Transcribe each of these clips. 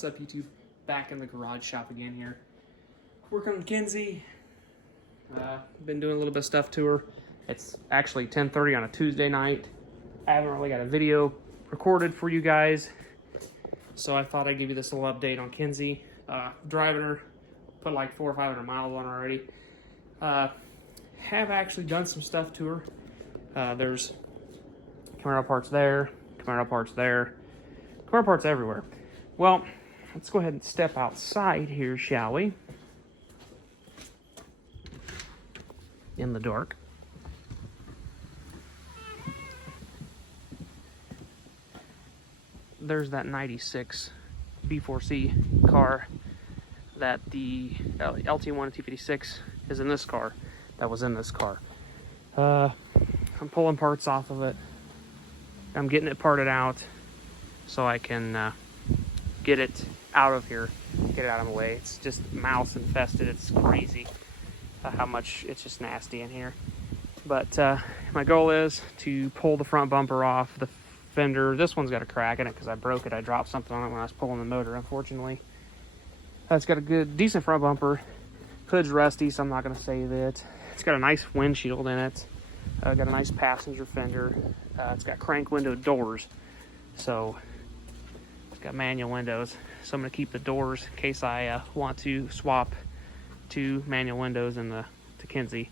What's up, YouTube? Back in the garage shop again here. Working on Kenzie. Been doing a little bit of stuff to her. It's actually 10:30 on a Tuesday night. I haven't really got a video recorded for you guys, so I thought I'd give you this little update on Kenzie. Driving her, put like 400 or 500 miles on her already. Have actually done some stuff to her. There's Camaro parts there, Camaro parts there, Camaro parts everywhere. Well, let's go ahead and step outside here, shall we? In the dark. There's that 96 B4C car that the LT1 T56 is in this car. That was in this car. I'm pulling parts off of it. I'm getting it parted out so I can get it out of here, get it out of the way. It's just mouse infested. It's crazy how much it's just nasty in here. But my goal is to pull the front bumper off the fender. This one's got a crack in it because I broke it. I dropped something on it when I was pulling the motor, unfortunately. It's got a decent front bumper. Hood's rusty, so I'm not going to save it. It's got a nice windshield in it. Got a nice passenger fender. It's got crank window doors, so it's got manual windows. So I'm going to keep the doors in case I want to swap to manual windows in the Kenzie.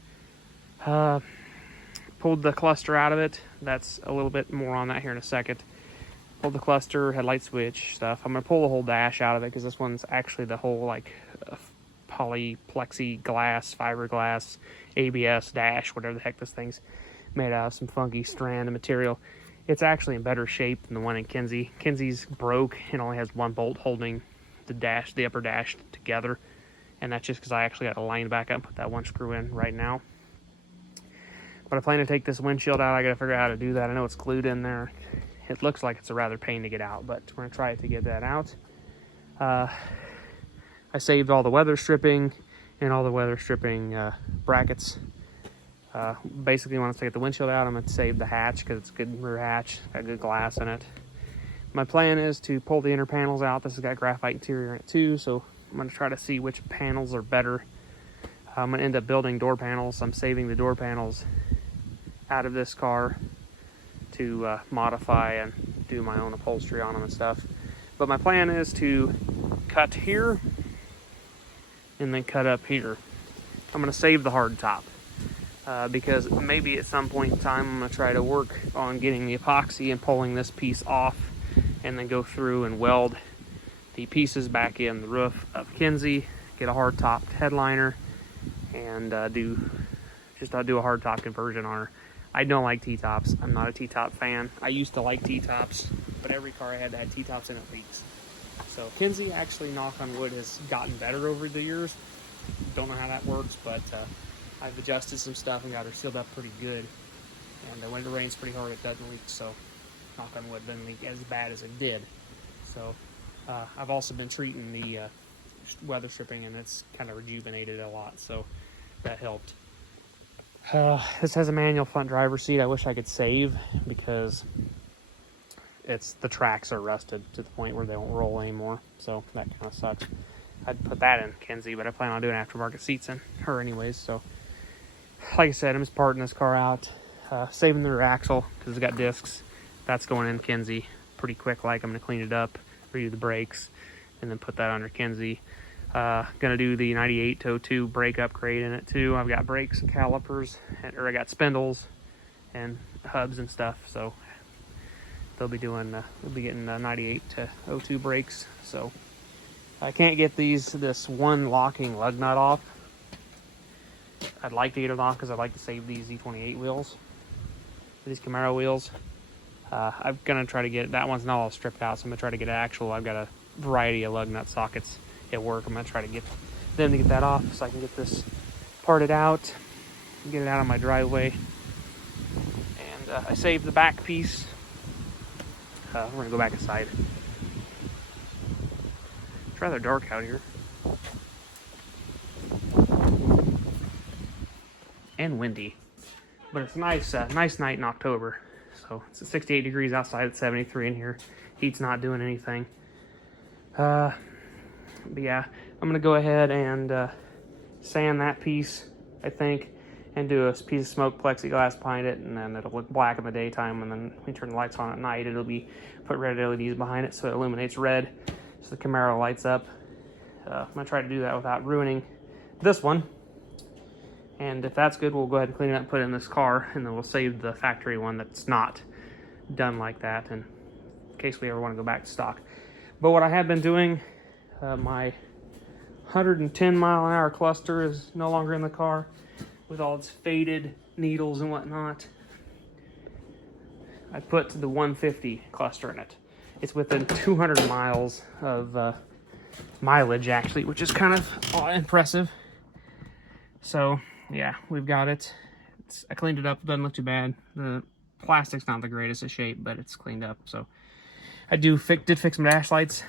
Pulled the cluster out of it. That's a little bit more on that here in a second. Pulled the cluster, headlight switch stuff. I'm going to pull the whole dash out of it because this one's actually the whole like polyplexi glass, fiberglass, ABS dash, whatever the heck this thing's made out of, some funky strand of material. It's actually in better shape than the one in Kenzie. Kenzie's broke and only has one bolt holding the dash, the upper dash together. And that's just because I actually got to line back up and put that one screw in right now. But I plan to take this windshield out. I got to figure out how to do that. I know it's glued in there. It looks like it's a rather pain to get out, but we're going to try it to get that out. I saved all the weather stripping and all the weather stripping brackets. Basically, once I get the windshield out, I'm going to save the hatch because it's a good rear hatch. Got good glass in it. My plan is to pull the inner panels out. This has got graphite interior in it too, so I'm going to try to see which panels are better. I'm going to end up building door panels. I'm saving the door panels out of this car to modify and do my own upholstery on them and stuff. But my plan is to cut here and then cut up here. I'm going to save the hard top because maybe at some point in time I'm going to try to work on getting the epoxy and pulling this piece off and then go through and weld the pieces back in the roof of Kenzie, get a hard top headliner, and do a hard top conversion on her. I don't like T-tops. I'm not a T-top fan. I used to like T-tops, but every car I had that had T-tops in it leaks. So Kenzie, actually, knock on wood, has gotten better over the years. Don't know how that works, but I've adjusted some stuff and got her sealed up pretty good. And when it rains pretty hard, it doesn't leak. So knock on wood, doesn't leak as bad as it did. So I've also been treating the weather stripping, and it's kind of rejuvenated a lot. So that helped. This has a manual front driver's seat. I wish I could save because the tracks are rusted to the point where they won't roll anymore. So that kind of sucks. I'd put that in Kenzie, but I plan on doing aftermarket seats in her anyways. So like I said, I'm just parting this car out, saving the rear axle because it's got discs. That's going in Kenzie pretty quick. Like, I'm going to clean it up, redo the brakes, and then put that under Kenzie. Gonna do the 98 to 02 brake upgrade in it too. I've got brakes and calipers, or I got spindles and hubs and stuff. So they'll be getting 98 to 02 brakes. So I can't get this one locking lug nut off. I'd like to get it off because I'd like to save these E28 wheels, these Camaro wheels. I'm gonna try to get that one's not all stripped out, so I'm gonna try to get an actual. I've got a variety of lug nut sockets at work. I'm gonna try to get them to get that off so I can get this parted out and get it out of my driveway. And I saved the back piece. We're gonna go back inside. It's rather dark out here and windy, but it's nice. Nice night in October. So it's at 68 degrees outside. It's 73 in here. Heat's not doing anything. But yeah, I'm gonna go ahead and sand that piece, I think, and do a piece of smoked plexiglass behind it, and then it'll look black in the daytime, and then when you turn the lights on at night, it'll be put red LEDs behind it so it illuminates red, so the Camaro lights up. I'm gonna try to do that without ruining this one. And if that's good, we'll go ahead and clean it up and put it in this car, and then we'll save the factory one that's not done like that, and in case we ever want to go back to stock. But what I have been doing, my 110-mile-an-hour cluster is no longer in the car with all its faded needles and whatnot. I put the 150 cluster in it. It's within 200 miles of mileage, actually, which is kind of impressive. So yeah, we've got it. I cleaned it up. It doesn't look too bad. The plastic's not the greatest of shape, but it's cleaned up. So I did fix some dash lights.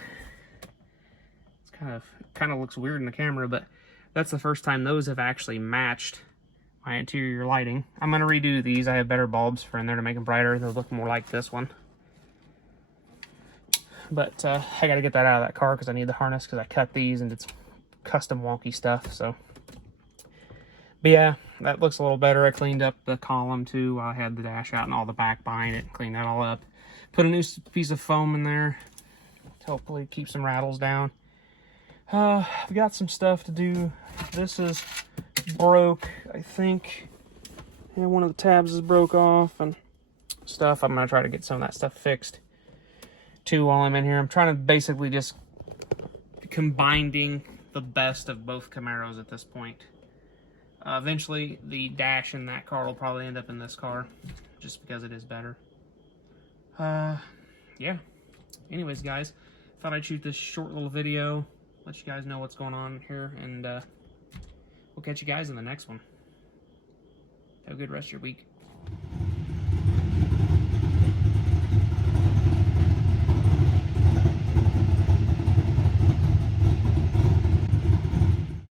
It's kind of looks weird in the camera, but that's the first time those have actually matched my interior lighting. I'm gonna redo these. I have better bulbs for in there to make them brighter. They'll look more like this one. But I gotta get that out of that car because I need the harness, because I cut these and it's custom wonky stuff. So. But yeah, that looks a little better. I cleaned up the column too while I had the dash out and all the back behind it. Cleaned that all up. Put a new piece of foam in there to hopefully keep some rattles down. I've got some stuff to do. This is broke, I think. Yeah, one of the tabs is broke off and stuff. I'm going to try to get some of that stuff fixed too while I'm in here. I'm trying to basically just combining the best of both Camaros at this point. Eventually, the dash in that car will probably end up in this car, just because it is better. Yeah. Anyways, guys, thought I'd shoot this short little video, let you guys know what's going on here, and we'll catch you guys in the next one. Have a good rest of your week.